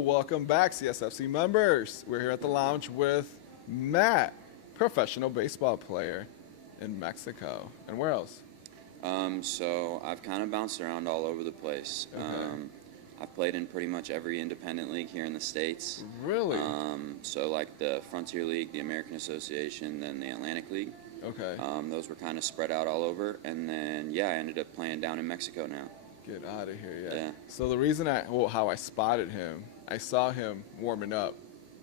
welcome back, CSFC members. We're here at the lounge with Matt, professional baseball player in Mexico. And where else? So I've kind of bounced around all over the place. Okay. I've played in pretty much every independent league here in the States. Really? So like the Frontier League, the American Association, then the Atlantic League. Okay. Those were kind of spread out all over. And then, yeah, I ended up playing down in Mexico now. Get out of here, yeah. Yeah. So the reason how I spotted him, I saw him warming up.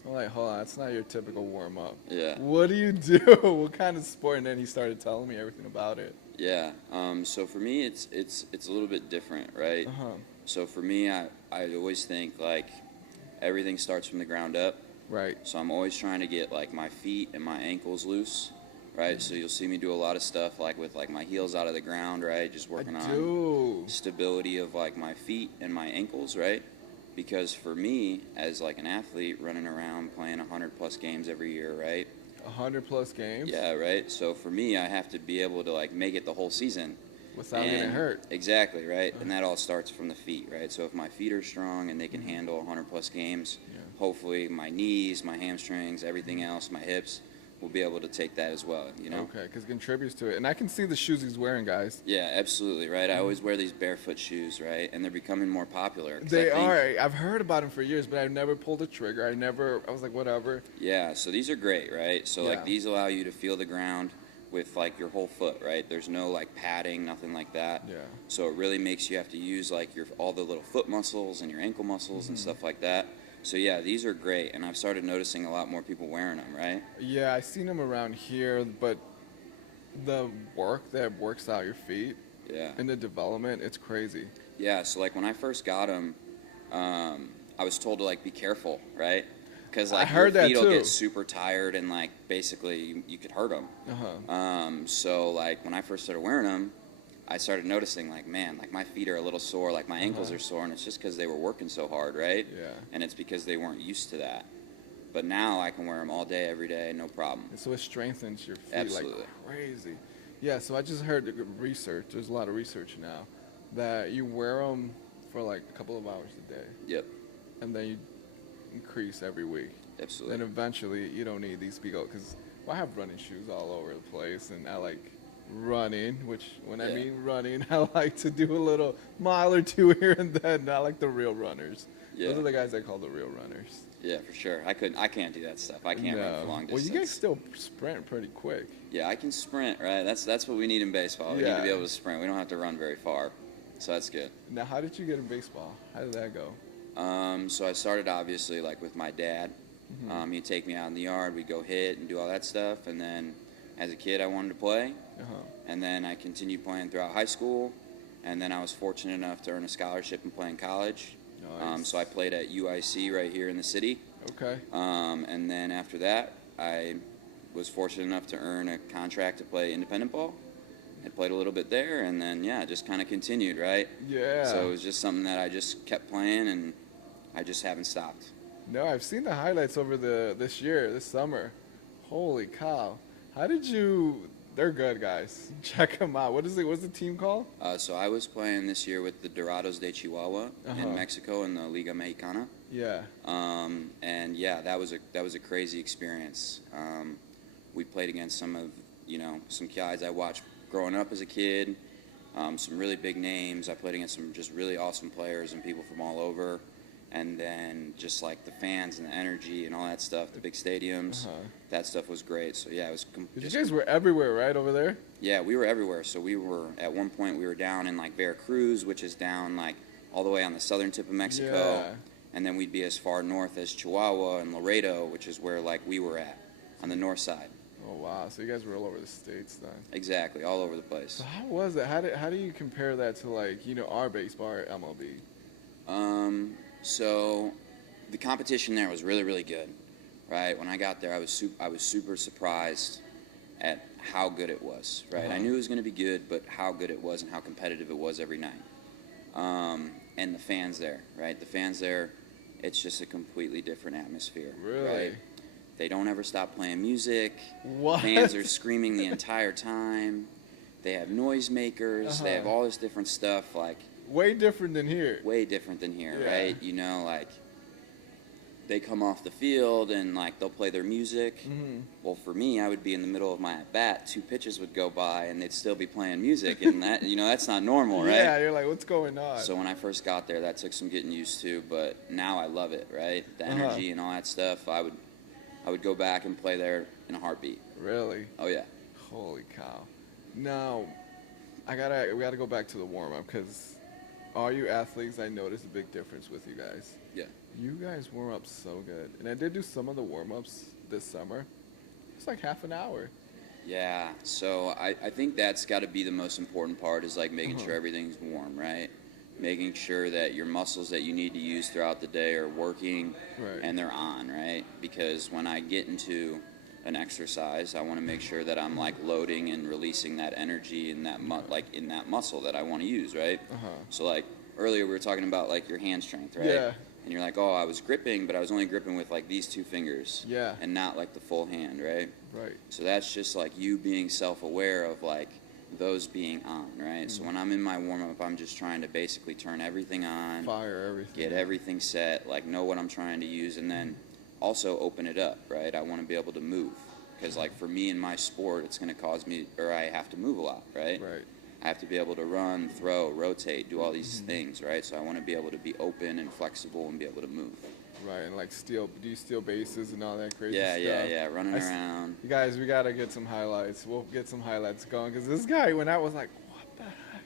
I'm like, hold on, that's not your typical warm up. Yeah. What do you do? What kind of sport? And then he started telling me everything about it. Yeah. So for me, it's a little bit different, right? Uh-huh. So for me, I always think like everything starts from the ground up. Right. So I'm always trying to get like my feet and my ankles loose, right? So you'll see me do a lot of stuff like with like my heels out of the ground, right? Just working on stability of like my feet and my ankles, right? Because for me, as like an athlete running around playing 100+ games every year, right? 100+ games? Yeah, right. So for me, I have to be able to like make it the whole season. Without getting hurt. Exactly, right? And that all starts from the feet, right? So if my feet are strong and they can handle 100+ games, hopefully my knees, my hamstrings, everything else, my hips will be able to take that as well, you know? Okay, because it contributes to it. And I can see the shoes he's wearing, guys. Yeah, absolutely, right? I always wear these barefoot shoes, right? And they're becoming more popular. They are. I've heard about them for years, but I've never pulled a trigger. I was like, whatever. Yeah, so these are great, right? So, like, these allow you to feel the ground with, like, your whole foot, right? There's no, like, padding, nothing like that. Yeah. So it really makes you have to use, like, all the little foot muscles and your ankle muscles and stuff like that. So, yeah, these are great, and I've started noticing a lot more people wearing them, right? Yeah, I've seen them around here, but the work that works out your feet and the development, it's crazy. Yeah, so, like, when I first got them, I was told to, like, be careful, right? Because, like, your feet will get super tired and, like, basically you could hurt them. So, like, when I first started wearing them, I started noticing, like, man, like, my feet are a little sore, like, my ankles are sore, and it's just because they were working so hard, right? Yeah. And it's because they weren't used to that. But now I can wear them all day, every day, no problem. And so it strengthens your feet Absolutely. like crazy. Yeah, so I just heard research, there's a lot of research now, that you wear them for, like, a couple of hours a day. Yep. And then you increase every week. Absolutely. And eventually you don't need these big old, because I have running shoes all over the place, and I like running, which when I mean running, I like to do a little mile or two here and then, not like the real runners. Those are the guys I call the real runners. Yeah, for sure. I can't do that stuff. I can't run for long distance. Well, you guys still sprint pretty quick. Yeah, I can sprint, right? That's what we need in baseball. We need to be able to sprint. We don't have to run very far. So that's good. Now, how did you get in baseball? How did that go? So I started obviously like with my dad. He'd take me out in the yard. We'd go hit and do all that stuff. And then as a kid, I wanted to play. And then I continued playing throughout high school. And then I was fortunate enough to earn a scholarship and play in college. Nice. So I played at UIC right here in the city. Okay. And then after that, I was fortunate enough to earn a contract to play independent ball. I played a little bit there, and then, just kind of continued, right? Yeah. So it was just something that I just kept playing, and I just haven't stopped. No, I've seen the highlights over this summer. Holy cow. How did you... They're good, guys. Check them out. What's the team called? So I was playing this year with the Dorados de Chihuahua in Mexico in the Liga Mexicana. Yeah. And that was a crazy experience. We played against some guys I watched growing up as a kid, some really big names. I played against some just really awesome players and people from all over. And then just like the fans and the energy and all that stuff, the big stadiums, that stuff was great. So it was. You guys were everywhere, right, over there? Yeah, we were everywhere. So we were at one point we were down in like Veracruz, which is down like all the way on the southern tip of Mexico, and then we'd be as far north as Chihuahua and Laredo, which is where like we were at on the north side. Oh wow! So you guys were all over the states then. Exactly, all over the place. So how was it? How do you compare that to like our baseball or MLB? So the competition there was really, really good, right? When I got there, I was super surprised at how good it was, right? I knew it was going to be good, but how good it was and how competitive it was every night. And the fans there, right? The fans there, it's just a completely different atmosphere, really? Right? They don't ever stop playing music. What? Fans are screaming the entire time. They have noisemakers. They have all this different stuff, like way different than here. Way different than here, right? they come off the field and like they'll play their music. Mm-hmm. Well, for me, I would be in the middle of my at bat, 2 pitches would go by, and they'd still be playing music, and that that's not normal, right? Yeah, you're like, what's going on? So when I first got there, that took some getting used to, but now I love it, right? The energy and all that stuff. I would go back and play there in a heartbeat. Really? Oh yeah. Holy cow! Now, we gotta go back to the warm up because all you athletes, I noticed a big difference with you guys. Yeah. You guys warm up so good, and I did do some of the warm ups this summer. It's like half an hour. Yeah. So I think that's got to be the most important part is like making sure everything's warm, right? Making sure that your muscles that you need to use throughout the day are working and they're on, right? Because when I get into an exercise, I want to make sure that I'm like loading and releasing that energy in that in that muscle that I want to use, right? So like earlier we were talking about like your hand strength, right? Yeah. And you're like, oh, I was gripping, but I was only gripping with like these 2 fingers. Yeah. And not like the full hand, right? Right. So that's just like you being self-aware of like those being on, right? So when I'm in my warm-up, I'm just trying to basically turn everything on, Fire everything. get everything set, like know what I'm trying to use, and then also open it up, right? I want to be able to move because like for me in my sport, it's going to cause me, or I have to move a lot, right? Right. I have to be able to run, throw, rotate, do all these things, right? So I want to be able to be open and flexible and be able to move. Right, and like do you steal bases and all that crazy Yeah, stuff? yeah, running around. You guys, we gotta get some highlights. We'll get some highlights going because this guy, when I was like, what the heck?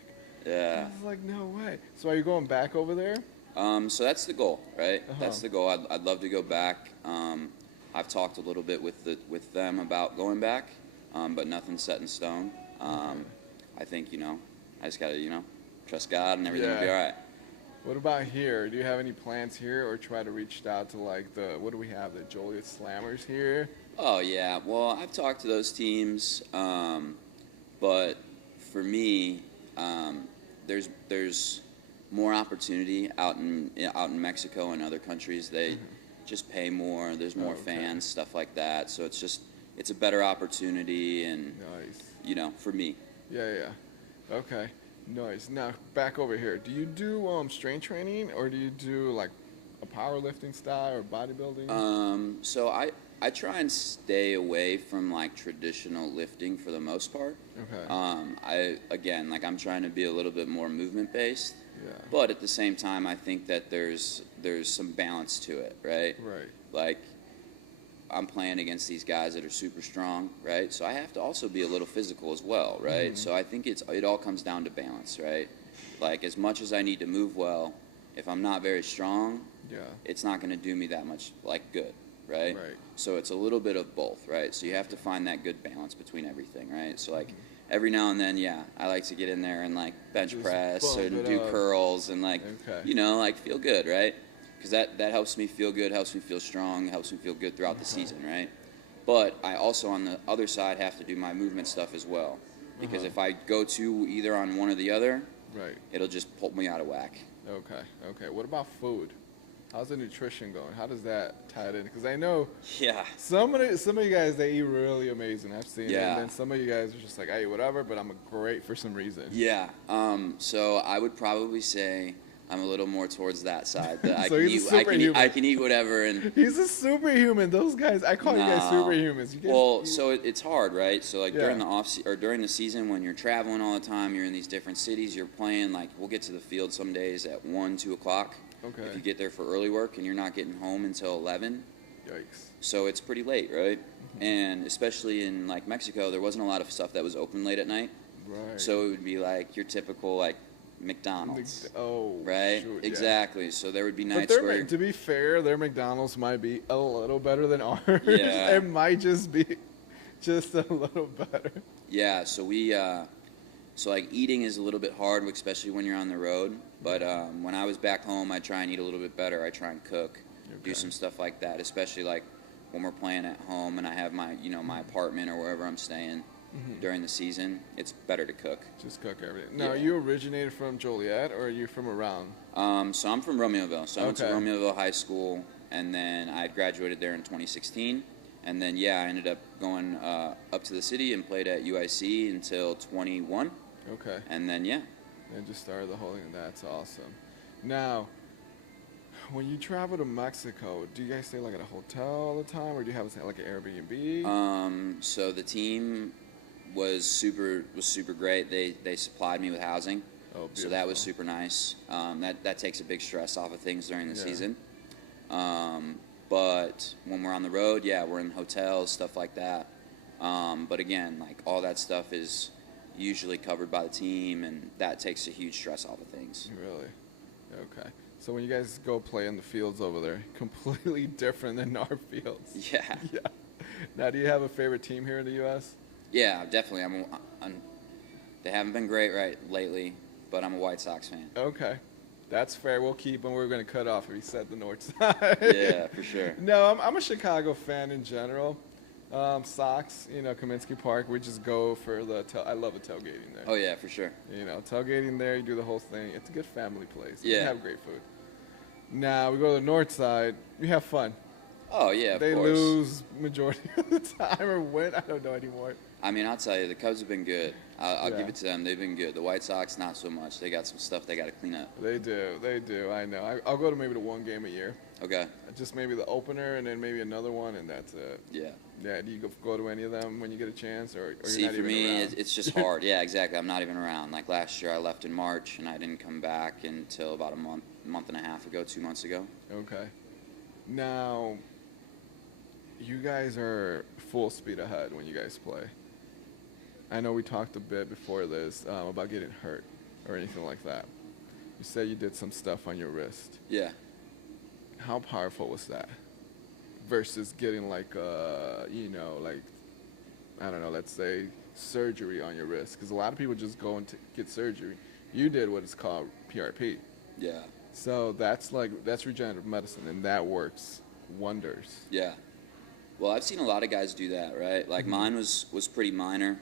Yeah. I was like, no way. So are you going back over there? So that's the goal, right? That's the goal. I'd love to go back. I've talked a little bit with them about going back, but nothing's set in stone. I think, I just got to, trust God and everything will be all right. What about here? Do you have any plans here or try to reach out to like what do we have, the Joliet Slammers here? Oh, yeah. Well, I've talked to those teams, but for me, there's more opportunity out in Mexico and other countries. They just pay more. There's more fans, stuff like that. So it's a better opportunity and, for me. Yeah. Okay. Nice. Now back over here. Do you do strength training or do you do like a powerlifting style or bodybuilding? So I try and stay away from like traditional lifting for the most part. Okay. I'm trying to be a little bit more movement based. Yeah. But at the same time, I think that there's some balance to it, right? Right. Like I'm playing against these guys that are super strong, right? So I have to also be a little physical as well, right? So I think it all comes down to balance, right? Like as much as I need to move well, if I'm not very strong, it's not going to do me that much like good, right? Right. So it's a little bit of both, right? So you have to find that good balance between everything, right? So like every now and then, I like to get in there and like bench Just press bump and it do up. curls and like like feel good, right? Because that helps me feel good, helps me feel strong, helps me feel good throughout the season, right? But I also, on the other side, have to do my movement stuff as well. Because if I go to either on one or the other, it'll just pull me out of whack. Okay. What about food? How's the nutrition going? How does that tie it in? Because I know some of you guys, they eat really amazing. I've seen it. And then some of you guys are just like, I eat whatever, but I'm great for some reason. Yeah. So I would probably say I'm a little more towards that side. That So I can eat whatever. And he's a superhuman. Those guys, I call you guys superhumans. So it's hard, right? So like during the during the season when you're traveling all the time, you're in these different cities, you're playing. Like we'll get to the field some days at 1, 2 o'clock. Okay. If you get there for early work and you're not getting home until 11. Yikes. So it's pretty late, right? And especially in like Mexico, there wasn't a lot of stuff that was open late at night. Right. So it would be like your typical like McDonald's. Right? Shoot, exactly. So there would be nights where, to be fair, their McDonald's might be a little better than ours. Yeah. It might just be just a little better. Yeah. So so like eating is a little bit hard, especially when you're on the road. But when I was back home, I try and eat a little bit better. I try and cook, do some stuff like that. Especially like when we're playing at home and I have my my apartment or wherever I'm staying. During the season, it's better to cook. Just cook everything. Now, you originated from Joliet, or are you from around? So I'm from Romeoville. So I went to Romeoville High School, and then I graduated there in 2016. And then, I ended up going up to the city and played at UIC until 21. Okay. And then, And just started the whole thing. That's awesome. Now, when you travel to Mexico, do you guys stay like at a hotel all the time, or do you have like an Airbnb? So the team was super great. They supplied me with housing, Oh, so that was beautiful. super nice. That takes a big stress off of things during the Yeah. season. But when we're on the road, yeah, we're in hotels, stuff like that. But again, like all that stuff is usually covered by the team, and that takes a huge stress off of things. Really? Okay. So when you guys go play in the fields over there, completely different than our fields. Yeah, Yeah. Now, do you have a favorite team here in the U.S.? yeah, definitely. They haven't been great right lately, but I'm a White Sox fan. Okay. That's fair. We'll keep him. We're going to cut off if he said the North Side. Yeah, for sure. No, I'm a Chicago fan in general. Sox, Kaminsky Park, we just go for I love the tailgating there. Oh yeah, for sure. Tailgating there, you do the whole thing. It's a good family place. Yeah. You have great food. Now, we go to the North Side, we have fun. Oh yeah, of They course. lose majority of the time or win. I don't know anymore. I mean, I'll tell you, the Cubs have been good. I'll Yeah. give it to them. They've been good. The White Sox, not so much. They got some stuff they got to clean up. They do. I know. I'll go to maybe the one game a year. Okay. Just maybe the opener and then maybe another one, and that's it. Yeah. Yeah, do you go to any of them when you get a chance, or you're See, not for even me, around? it's just hard. Yeah, exactly. I'm not even around. Like last year, I left in March, and I didn't come back until about a month and a half ago, 2 months ago. Okay. Now, you guys are full speed ahead when you guys play. I know we talked a bit before this about getting hurt or anything like that. You said you did some stuff on your wrist. Yeah. How powerful was that? Versus getting like I don't know, let's say surgery on your wrist. Because a lot of people just go and get surgery. You did what is called PRP. Yeah. So that's regenerative medicine, and that works wonders. Yeah. Well, I've seen a lot of guys do that, right? Like mine was pretty minor,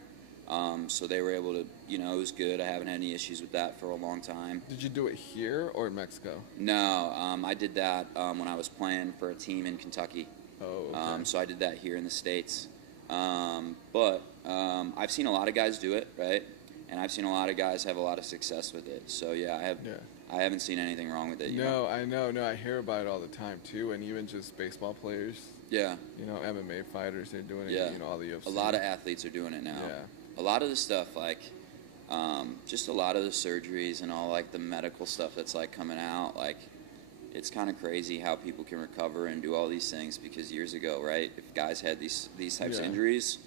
so they were able to, it was good. I haven't had any issues with that for a long time. Did you do it here or in Mexico? No, I did that when I was playing for a team in Kentucky. Oh, okay. So I did that here in the States. But I've seen a lot of guys do it, right? And I've seen a lot of guys have a lot of success with it. So yeah, I haven't seen anything wrong with it. No, I know. No, I hear about it all the time too, and even just baseball players. Yeah. MMA fighters, they're doing it. Yeah. All the UFC. A lot of athletes are doing it now. Yeah. A lot of the stuff, like, just a lot of the surgeries and all, like, the medical stuff that's, like, coming out, like, it's kind of crazy how people can recover and do all these things because years ago, right, if guys had these types of injuries,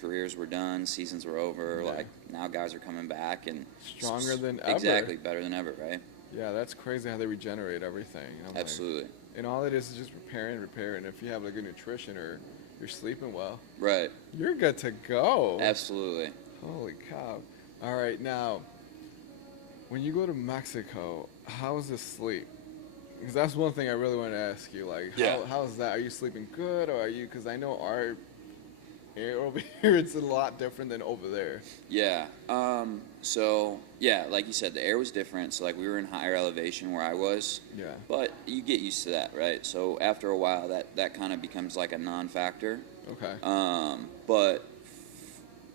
careers were done, seasons were over, Yeah. like, now guys are coming back and Stronger than ever. Exactly, better than ever, right? Yeah, that's crazy how they regenerate everything. Absolutely. And all it is just repair. And if you have like good nutrition or you're sleeping well, Right. you're good to go. Absolutely. Holy cow. All right, now, when you go to Mexico, how is the sleep? Because that's one thing I really want to ask you. Like, how is that? Are you sleeping good, or are you? Because I know our air over here, it's a lot different than over there. Yeah. So, yeah, like you said, the air was different. So, like, we were in higher elevation where I was. Yeah. But you get used to that, right? So, after a while, that kind of becomes like a non-factor. Okay. But,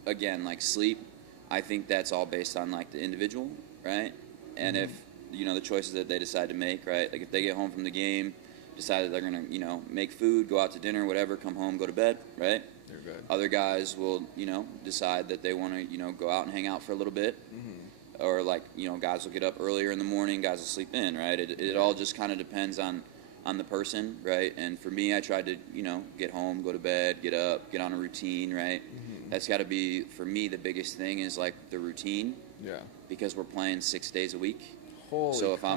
again, like, sleep, I think that's all based on, like, the individual, right? And if, the choices that they decide to make, right? Like, if they get home from the game, decide that they're going to, make food, go out to dinner, whatever, come home, go to bed, right? They're good. Other guys will, decide that they want to, go out and hang out for a little bit. Or, like, guys will get up earlier in the morning, guys will sleep in, right? It all just kind of depends on the person, right? And for me, I tried to, get home, go to bed, get up, get on a routine, right? That's got to be, for me, the biggest thing is, like, the routine. Yeah. Because we're playing 6 days a week. Holy So if cow.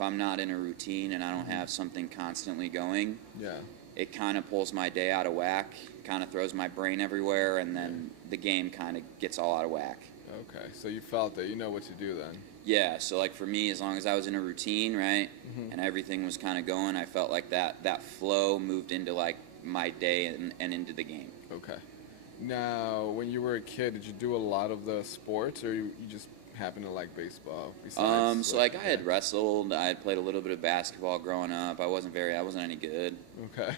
I'm not in a routine and I don't have something constantly going, Yeah. it kind of pulls my day out of whack, kind of throws my brain everywhere, and then the game kind of gets all out of whack. Okay. So you felt that. You know what to do then. Yeah, so like for me, as long as I was in a routine, right, and everything was kind of going, I felt like that flow moved into like my day and into the game. Okay. Now, when you were a kid, did you do a lot of the sports, or you just happen to like baseball? Besides, So like I had wrestled, I had played a little bit of basketball growing up. I wasn't any good. Okay.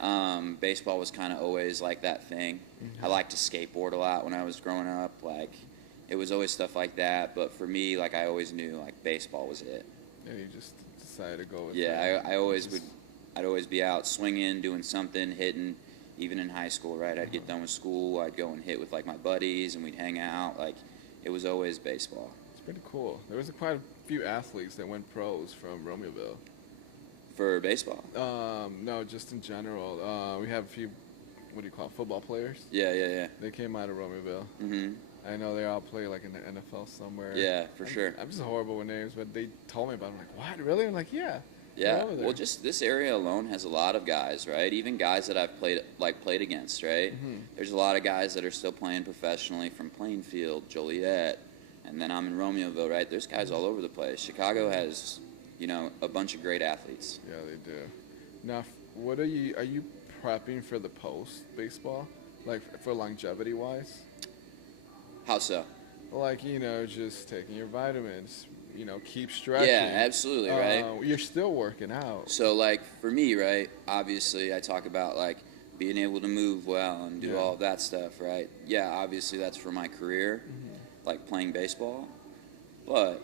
Baseball was kind of always like that thing. I liked to skateboard a lot when I was growing up. Like it was always stuff like that. But for me, like I always knew like baseball was it. And you just decided to go with Yeah, that? I always would. I'd always be out swinging, doing something, hitting. Even in high school, right? I'd get done with school. I'd go and hit with like my buddies, and we'd hang out. Like, it was always baseball. It's pretty cool. There was quite a few athletes that went pros from Romeoville. For baseball. No, just in general. We have a few, what do you call it, football players? Yeah. They came out of Romeoville. Mhm. I know they all play like in the NFL somewhere. Yeah, for sure. I'm just horrible with names, but they told me about it. I'm like, what? Really? I'm like, yeah. Yeah. they're over there. Well, just this area alone has a lot of guys, right? Even guys that I've played against, right? There's a lot of guys that are still playing professionally from Plainfield, Joliet, and then I'm in Romeoville, right? There's guys all over the place. Chicago has, a bunch of great athletes. Yeah, they do. Now, what are you prepping for the post baseball? Like for longevity wise? How so? Like, just taking your vitamins, keep stretching. Yeah, absolutely, right? You're still working out. So, like, for me, right, obviously I talk about, like, being able to move well and do all of that stuff, right? Yeah, obviously that's for my career, like playing baseball. But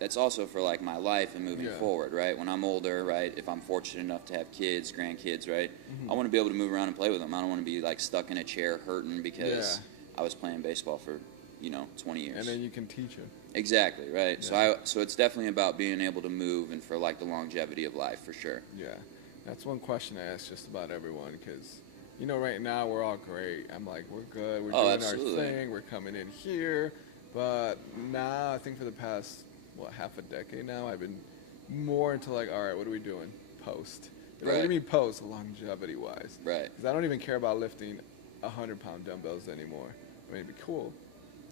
that's also for, like, my life and moving forward, right? When I'm older, right, if I'm fortunate enough to have kids, grandkids, right, I want to be able to move around and play with them. I don't want to be, like, stuck in a chair hurting because I was playing baseball for 20 years. And then you can teach them. Exactly, right? Yeah. So it's definitely about being able to move and for, like, the longevity of life, for sure. Yeah. That's one question I ask just about everyone because, right now we're all great. I'm like, we're good. We're doing absolutely. our thing. We're coming in here. But now I think for the past, half a decade now, I've been more into like, all right, what are we doing post? What do you mean post, longevity-wise? Right. Because I don't even care about lifting 100-pound dumbbells anymore. I mean, it'd be cool.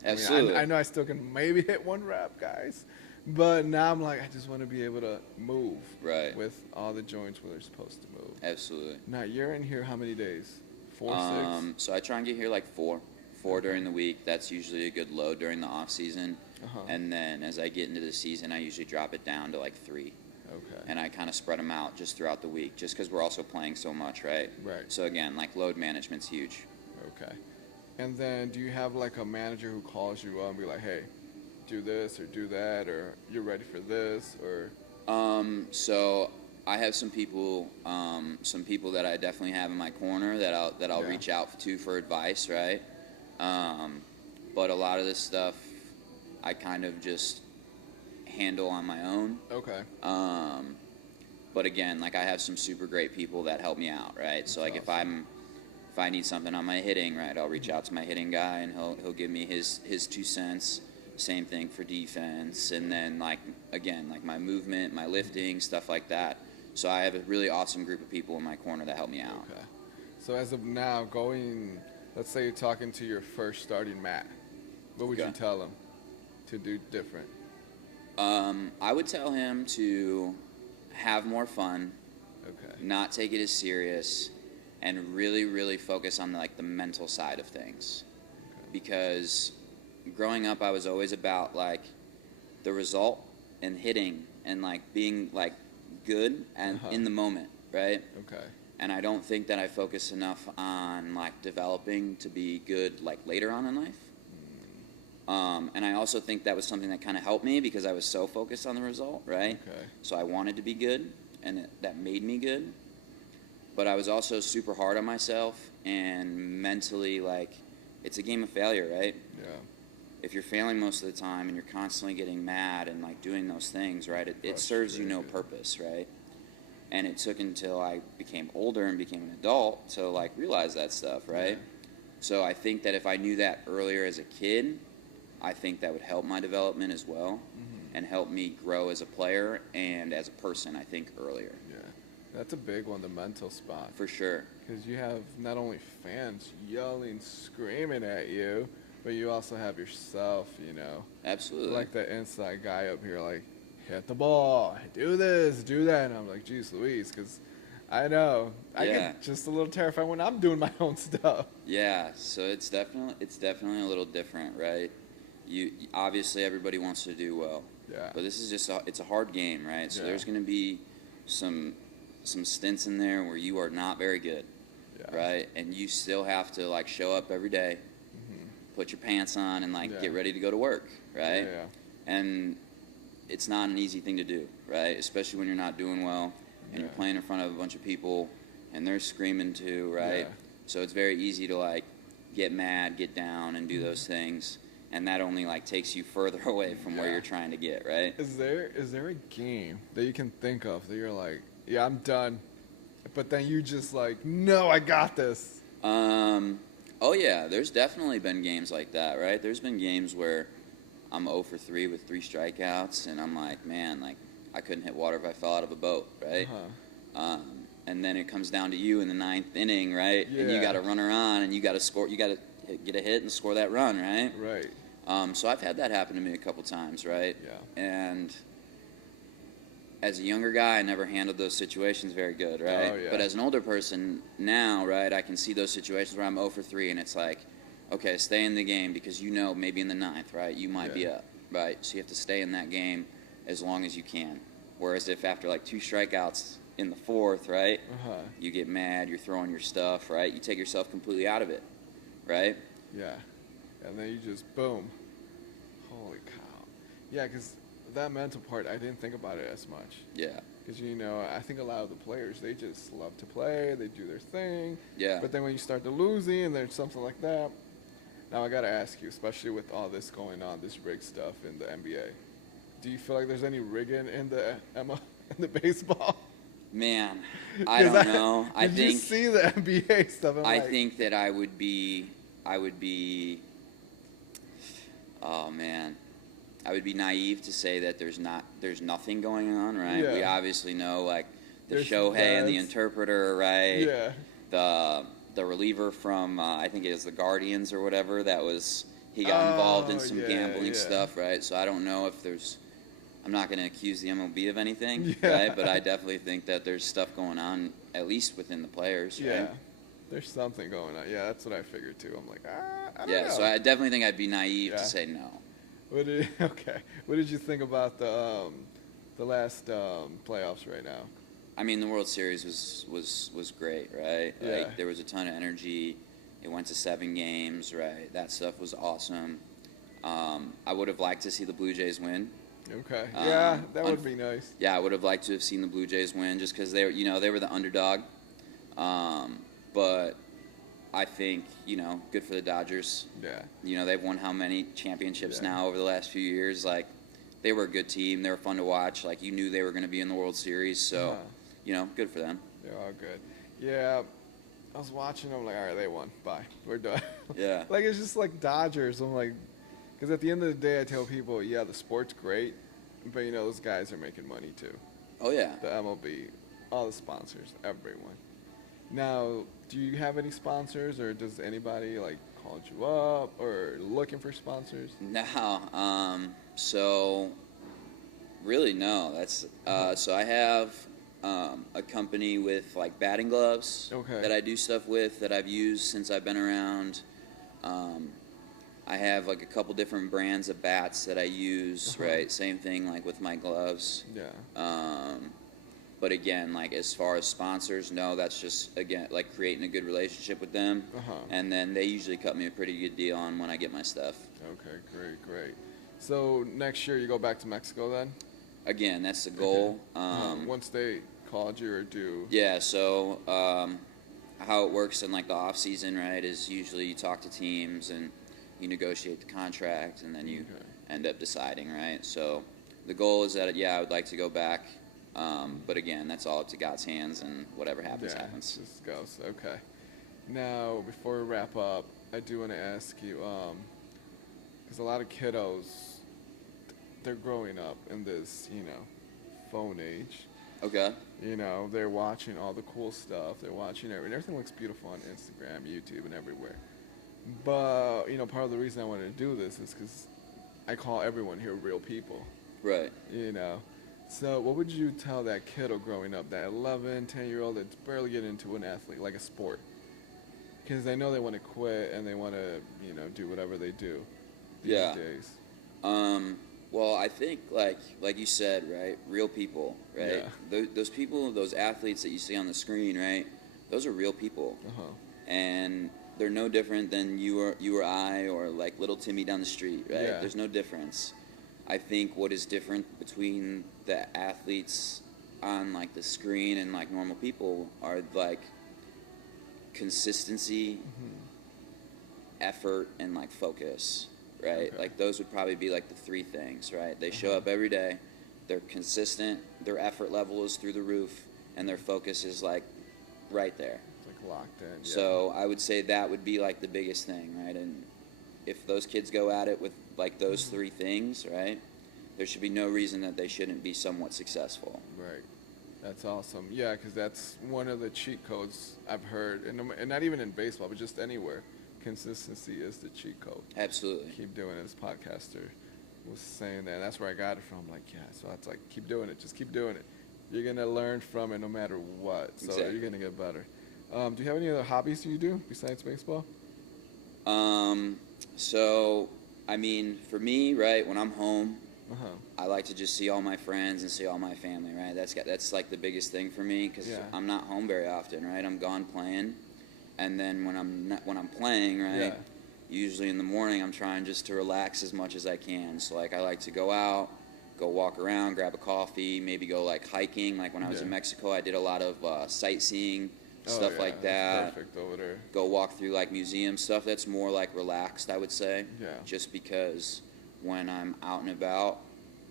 Absolutely. I know I still can maybe hit one rep, guys. But now I'm like, I just want to be able to move. Right. With all the joints where they're supposed to move. Absolutely. Now, you're in here how many days? 4, 6? So I try and get here like 4 during the week. That's usually a good load during the off season. And then as I get into the season, I usually drop it down to like 3. Okay. And I kind of spread them out just throughout the week, just because we're also playing so much, right? Right. So again, like load management's huge. Okay. And then do you have like a manager who calls you up and be like, hey, do this or do that, or you're ready for this, or? So I have some people that I definitely have in my corner that I'll reach out to for advice, right? But a lot of this stuff I kind of just handle on my own. Okay. But again, like I have some super great people that help me out, right? That's so like awesome. if I need something on my hitting, right, I'll reach out to my hitting guy and he'll give me his 2 cents. Same thing for defense, and then like again, like my movement, my lifting, stuff like that. So I have a really awesome group of people in my corner that help me out. Okay. So as of now, let's say you're talking to your first starting Matt, what would you tell him to do different? I would tell him to have more fun, not take it as serious, and really, really focus on like the mental side of things. Because growing up, I was always about like the result and hitting and like being like good and in the moment, right? Okay. And I don't think that I focus enough on like developing to be good like later on in life. And I also think that was something that kind of helped me because I was so focused on the result, right? Okay. So I wanted to be good, and that made me good. But I was also super hard on myself and mentally like, it's a game of failure, right? Yeah. If you're failing most of the time and you're constantly getting mad and like doing those things, right, it serves you no purpose, right? And it took until I became older and became an adult to like realize that stuff, right? Yeah. So I think that if I knew that earlier as a kid, I think that would help my development as well and help me grow as a player and as a person, I think, earlier. Yeah. That's a big one, the mental spot. For sure. Because you have not only fans yelling, screaming at you, but you also have yourself, Absolutely. like the inside guy up here, like, hit the ball, do this, do that. And I'm like, geez Louise, because I know. I get just a little terrified when I'm doing my own stuff. Yeah, so it's definitely a little different, right? You obviously everybody wants to do well. Yeah. But this is it's a hard game, right? So Yeah. there's going to be some stints in there where you are not very good, right? And you still have to like show up every day, put your pants on, and like get ready to go to work, right? Yeah. And it's not an easy thing to do, right? Especially when you're not doing well and you're playing in front of a bunch of people and they're screaming too, right? Yeah. So it's very easy to like get mad, get down, and do those things, and that only like takes you further away from where you're trying to get, right? Is there a game that you can think of that you're like, yeah, I'm done, but then you just like, no, I got this? Oh yeah, there's definitely been games like that, right? There's been games where I'm 0 for 3 with 3 strikeouts, and I'm like, man, like I couldn't hit water if I fell out of a boat, right? And then it comes down to you in the 9th inning, right? And you got to run her on, and you got to score. You got to get a hit and score that run, right? Right. So I've had that happen to me a couple times, right? Yeah. And as a younger guy, I never handled those situations very good, right? Oh, yeah. But as an older person now, right, I can see those situations where I'm 0 for 3, and it's like, okay, stay in the game because you know maybe in the 9th, right, you might be up, right? So you have to stay in that game as long as you can. Whereas if after like 2 strikeouts in the 4th, right, you get mad, you're throwing your stuff, right, you take yourself completely out of it, right? Yeah. And then you just, boom. Holy cow. Yeah, because that mental part, I didn't think about it as much. Yeah. Because, you know, I think a lot of the players, they just love to play, they do their thing. Yeah. But then when you start to losing and there's something like that, now I got to ask you, especially with all this going on, this rig stuff in the NBA, do you feel like there's any rigging in the baseball? Man, I don't know. I Did think you see the NBA stuff? I think that I would be, oh man, I would be naive to say that there's nothing going on, right? Yeah. We obviously know like the There's Shohei and the dads. interpreter, right? Yeah. The reliever from I think it was the Guardians or whatever he got involved in some gambling stuff, right? So I don't know if there's. I'm not going to accuse the MLB of anything, right? But I definitely think that there's stuff going on, at least within the players, right? Yeah. There's something going on. Yeah, that's what I figured too. I'm like, I don't know. So I definitely think I'd be naive to say no. What did you think about the last playoffs right now? I mean, the World Series was great, right? Yeah. Like there was a ton of energy. It went to 7 games, right? That stuff was awesome. I would have liked to see the Blue Jays win. Okay. Yeah, that would be nice. Yeah, I would have liked to have seen the Blue Jays win just because they were the underdog. But I think, good for the Dodgers. Yeah. They've won how many championships now over the last few years? Like, they were a good team. They were fun to watch. Like, you knew they were going to be in the World Series. So, good for them. They're all good. Yeah. I was watching them like, all right, they won. Bye. We're done. Yeah. Like, it's just like Dodgers. I'm like, because at the end of the day, I tell people, yeah, the sport's great, but, those guys are making money too. Oh, yeah. The MLB, all the sponsors, everyone. Now, do you have any sponsors, or does anybody, like, call you up or looking for sponsors? No. So, really, no. That's so I have a company with, like, batting gloves that I do stuff with that I've used since I've been around. I have like a couple different brands of bats that I use, right? Same thing like with my gloves. Yeah. But again, like as far as sponsors, no, that's just, again, like creating a good relationship with them. And then they usually cut me a pretty good deal on when I get my stuff. Okay, great. So next year you go back to Mexico then? Again, that's the goal. Once they called you or do? Yeah, so how it works in like the off season, right, is usually you talk to teams and you negotiate the contract, and then you end up deciding, right? So the goal is that, I would like to go back. But again, that's all up to God's hands, and whatever happens, happens. Just goes. Okay. Now, before we wrap up, I do want to ask you, because a lot of kiddos, they're growing up in this, phone age. Okay. They're watching all the cool stuff. They're watching everything looks beautiful on Instagram, YouTube, and everywhere. But, part of the reason I wanted to do this is because I call everyone here real people. Right. So what would you tell that kiddo growing up, that 11, 10-year-old that's barely getting into an athlete, like a sport? Because they know they want to quit and they want to, do whatever they do these days. Well, I think, like you said, right, real people, right? Yeah. Those people, those athletes that you see on the screen, right, those are real people. And they're no different than you or I or like little Timmy down the street, right? Yeah. There's no difference. I think what is different between the athletes on like the screen and like normal people are like consistency, effort, and like focus, right? Okay. Like those would probably be like the three things, right? They show up every day, they're consistent, their effort level is through the roof, and their focus is like right there. It's like locked in. Yeah. So I would say that would be like the biggest thing, right? And if those kids go at it with like those three things, right, there should be no reason that they shouldn't be somewhat successful. Right. That's awesome. Yeah, because that's one of the cheat codes I've heard, and not even in baseball, but just anywhere. Consistency is the cheat code. Absolutely. Keep doing it. This podcaster was saying that. And that's where I got it from. I'm like, yeah. So it's like, keep doing it. Just keep doing it. You're gonna learn from it no matter what. So Exactly. you're gonna get better. Do you have any other hobbies you do besides baseball? So, I mean, for me, right, when I'm home, Uh-huh. I like to just see all my friends and see all my family, right? That's like the biggest thing for me because Yeah. I'm not home very often, right? I'm gone playing, and then when I'm playing, right, Yeah. usually in the morning I'm trying just to relax as much as I can. So like I like to go out, go walk around, grab a coffee, maybe go like hiking. Like when I was in Yeah. Mexico, I did a lot of sightseeing, stuff Oh, yeah, like that's that. perfect over there. Go walk through like museum stuff that's more like relaxed, I would say. Yeah. Just because when I'm out and about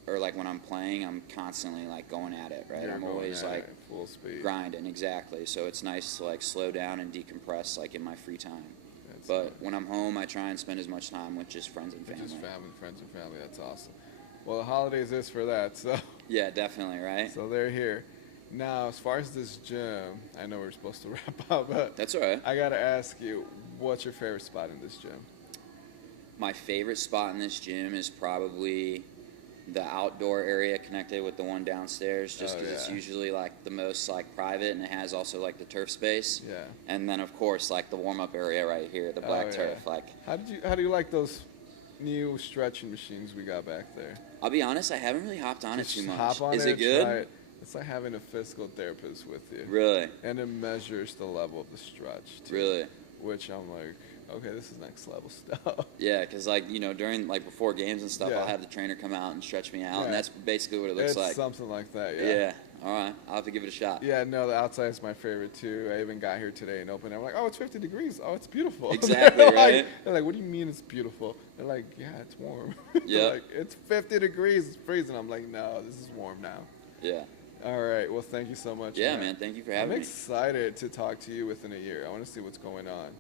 or like when I'm playing, I'm constantly like going at it, right? You're I'm going always at like it full speed. grinding, exactly. So it's nice to like slow down and decompress like in my free time. That's But nice. when I'm home, I try and spend as much time with just friends and family. Just family, friends and family. That's awesome. Well, the holidays is for that. So. Yeah, definitely, right? So they're here. Now, as far as this gym, I know we're supposed to wrap up, but That's all right. I gotta ask you, what's your favorite spot in this gym? My favorite spot in this gym is probably the outdoor area connected with the one downstairs, just Oh, because it's yeah. usually like the most like private, and it has also like the turf space. Yeah. And then of course like the warm up area right here, the black Oh, yeah. turf. Like How do you like those new stretching machines we got back there? I'll be honest, I haven't really hopped on it Just too much. hop on Is it, it good? try it. It's like having a physical therapist with you. Really? And it measures the level of the stretch, too. Really? Which I'm like, okay, this is next level stuff. Yeah, because like during like before games and stuff, Yeah. I'll have the trainer come out and stretch me out, Yeah. and that's basically what it looks It's like. something like that, Yeah. All right. I'll have to give it a shot. Yeah, no, the outside is my favorite too. I even got here today and opened it. I'm like, oh, it's 50 degrees. Oh, it's beautiful. Exactly, They're right? Like, they're like, what do you mean it's beautiful? They're like, yeah, it's warm. Yeah. They're like, it's 50 degrees. It's freezing. I'm like, no, this is warm now. Yeah. All right. Well, thank you so much. Yeah, man. Thank you for I'm having me. excited to talk to you within a year. I want to see what's going on.